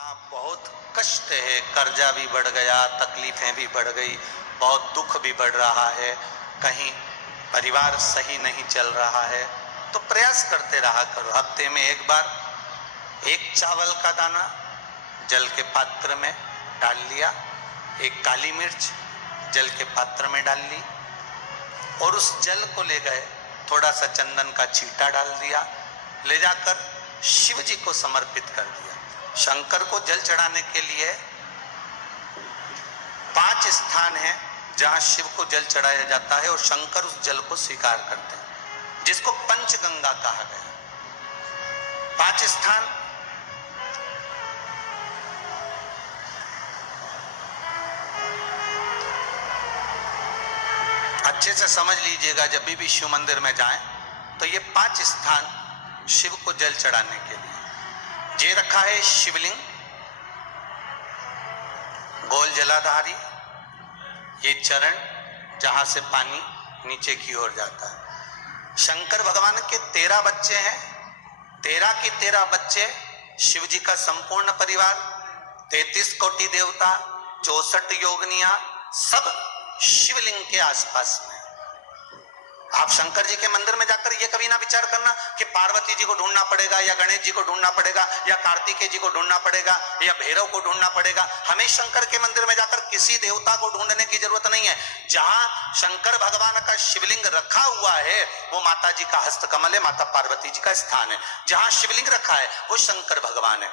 हाँ, बहुत कष्ट है, कर्जा भी बढ़ गया, तकलीफें भी बढ़ गई, बहुत दुख भी बढ़ रहा है, कहीं परिवार सही नहीं चल रहा है, तो प्रयास करते रहा करो। हफ्ते में एक बार एक चावल का दाना जल के पात्र में डाल लिया, एक काली मिर्च जल के पात्र में डाल ली और उस जल को ले गए, थोड़ा सा चंदन का छींटा डाल दिया, ले जाकर शिव जी को समर्पित कर दिया। शंकर को जल चढ़ाने के लिए 5 स्थान हैं जहां शिव को जल चढ़ाया जाता है और शंकर उस जल को स्वीकार करते हैं, जिसको पंचगंगा कहा गया। 5 स्थान अच्छे से समझ लीजिएगा, जब भी शिव मंदिर में जाएं तो ये 5 स्थान शिव को जल चढ़ाने के लिए ये रखा है। शिवलिंग, गोल जलाधारी, ये चरण जहां से पानी नीचे की ओर जाता है। शंकर भगवान के 13 बच्चे हैं, 13 के 13 बच्चे, शिव जी का संपूर्ण परिवार, 33 कोटि देवता, 64 योगनियां, सब शिवलिंग के आसपास में। आप शंकर जी के मंदिर में जाकर ये कभी ना विचार करना कि पार्वती जी को ढूंढना पड़ेगा या गणेश जी को ढूंढना पड़ेगा या कार्तिकेय जी को ढूंढना पड़ेगा या भैरव को ढूंढना पड़ेगा। हमें शंकर के मंदिर में जाकर किसी देवता को ढूंढने की जरूरत नहीं है। जहां शंकर भगवान का शिवलिंग रखा हुआ है वो माता जी का हस्तकमल है, माता पार्वती जी का स्थान है। जहां शिवलिंग रखा है वो शंकर भगवान है।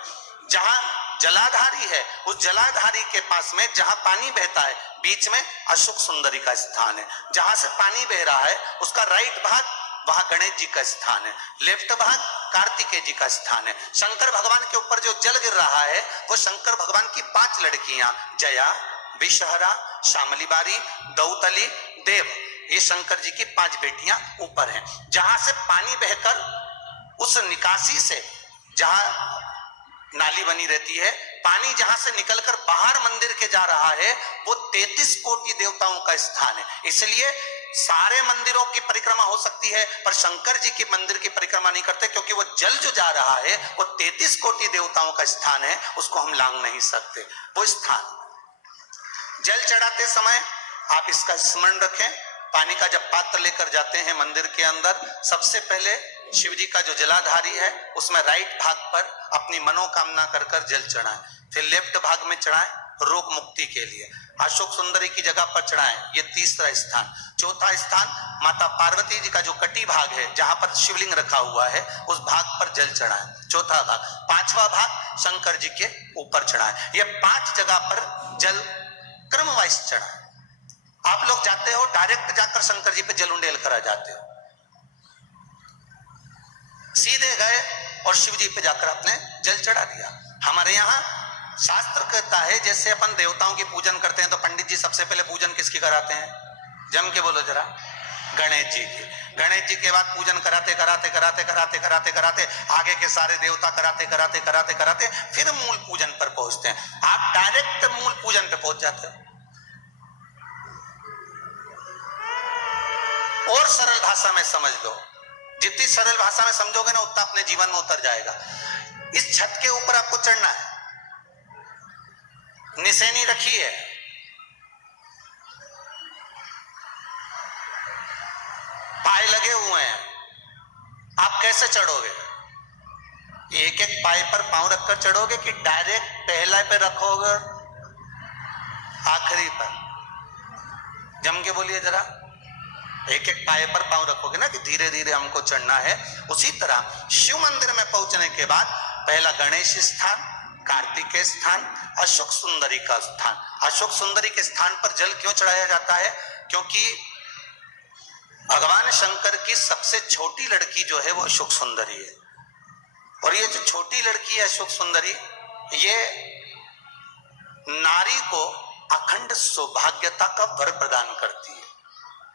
जहां जलाधारी है उस जलाधारी के पास में जहां पानी बहता है बीच में अशोक सुंदरी का स्थान है। जहां से पानी बह रहा है उसका राइट भाग वहां गणेश जी का स्थान है, लेफ्ट भाग कार्तिकेय जी का स्थान है। शंकर भगवान के ऊपर जो जल गिर रहा है वो शंकर भगवान की 5 लड़कियां जया, विषहरा, शामली बारी, दौतली, देव, ये शंकर जी की 5 बेटियां ऊपर हैं। जहां से पानी बहकर उस निकासी से जहां नाली बनी रहती है, पानी जहां से निकलकर बाहर मंदिर के जा रहा है वो 33 कोटि देवताओं का स्थान है। इसलिए सारे मंदिरों की परिक्रमा हो सकती है पर शंकर जी के मंदिर की परिक्रमा नहीं करते, क्योंकि वो जल जो जा रहा है वो 33 कोटि देवताओं का स्थान है, उसको हम लांग नहीं सकते। वो स्थान जल चढ़ाते समय आप इसका स्मरण रखें। पानी का जब पात्र लेकर जाते हैं मंदिर के अंदर, सबसे पहले शिव जी का जो जलाधारी है उसमें राइट भाग पर अपनी मनोकामना कर कर जल चढ़ाएं, फिर लेफ्ट भाग में चढ़ाएं रोग मुक्ति के लिए। अशोक सुंदरी की जगह पर चढ़ाएं, ये तीसरा स्थान। चौथा स्थान माता पार्वती जी का जो कटी भाग है जहां पर शिवलिंग रखा हुआ है उस भाग पर जल चढ़ाएं, चौथा भाग। 5वां भाग शंकर जी के ऊपर चढ़ाएं। ये 5 जगह पर जल क्रम वाइज चढ़ाएं। आप लोग जाते हो डायरेक्ट जाकर शंकर जी पे जल उंडेल कर आ जाते हो, सीधे गए और शिव जी पे जाकर आपने जल चढ़ा दिया। हमारे यहाँ शास्त्र कहता है जैसे अपन देवताओं की पूजन करते हैं तो पंडित जी सबसे पहले पूजन किसकी कराते हैं? जम के बोलो जरा, गणेश जी की। गणेश जी के बाद पूजन कराते कराते कराते कराते कराते कराते आगे के सारे देवता कराते कराते कराते कराते फिर मूल पूजन पर पहुंचते हैं। आप डायरेक्ट मूल पूजन पे पहुंच जाते हो। और सरल भाषा में समझ लो, जितनी सरल भाषा में समझोगे ना उतना अपने जीवन में उतर जाएगा। इस छत के ऊपर आपको चढ़ना है, निशानी रखी है, पाए लगे हुए हैं, आप कैसे चढ़ोगे? एक एक पाए पर पांव रखकर चढ़ोगे कि डायरेक्ट पहला पे रखोगे आखिरी पर? जम के बोलिए जरा, एक एक पाए पर पांव रखोगे ना कि धीरे धीरे हमको चढ़ना है। उसी तरह शिव मंदिर में पहुंचने के बाद पहला गणेश स्थान, कार्तिकेय स्थान, अशोक सुंदरी का स्थान। अशोक सुंदरी के स्थान पर जल क्यों चढ़ाया जाता है? क्योंकि भगवान शंकर की सबसे छोटी लड़की जो है वो अशोक सुंदरी है, और ये जो छोटी लड़की है अशोक सुंदरी, ये नारी को अखंड सौभाग्यता का वर प्रदान करती है।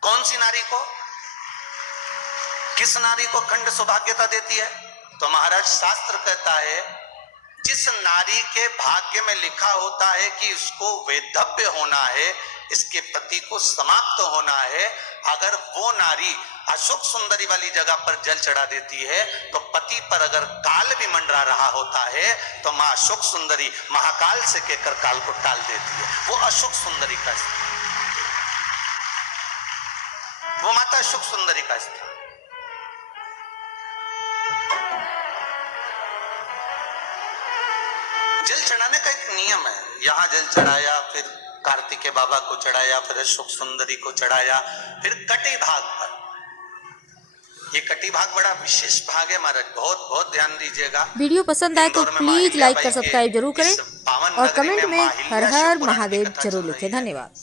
कौन सी नारी को? किस नारी को अखंड सौभाग्यता देती है? तो महाराज शास्त्र कहता है जिस नारी के भाग्य में लिखा होता है कि उसको वैधव्य होना है, इसके पति को समाप्त होना है। अगर वो नारी अशोक सुंदरी वाली जगह पर जल चढ़ा देती है तो पति पर अगर काल भी मंडरा रहा होता है तो मां अशोक सुंदरी महाकाल से कहकर काल को टाल देती है। वो अशोक सुंदरी का स्थान, वो माता अशोक सुंदरी का स्थान। जल चढ़ाने का एक नियम है। यहां जल चढ़ाया, फिर कार्तिकेय बाबा को चढ़ाया, फिर अशोक सुंदरी को चढ़ाया, फिर कटी भाग पर। ये कटी भाग बड़ा विशेष भाग है महाराज, बहुत बहुत ध्यान दीजिएगा। वीडियो पसंद आए तो प्लीज लाइक कर सब्सक्राइब जरूर करें और कमेंट में हर हर महादेव जरूर लिखें। धन्यवाद।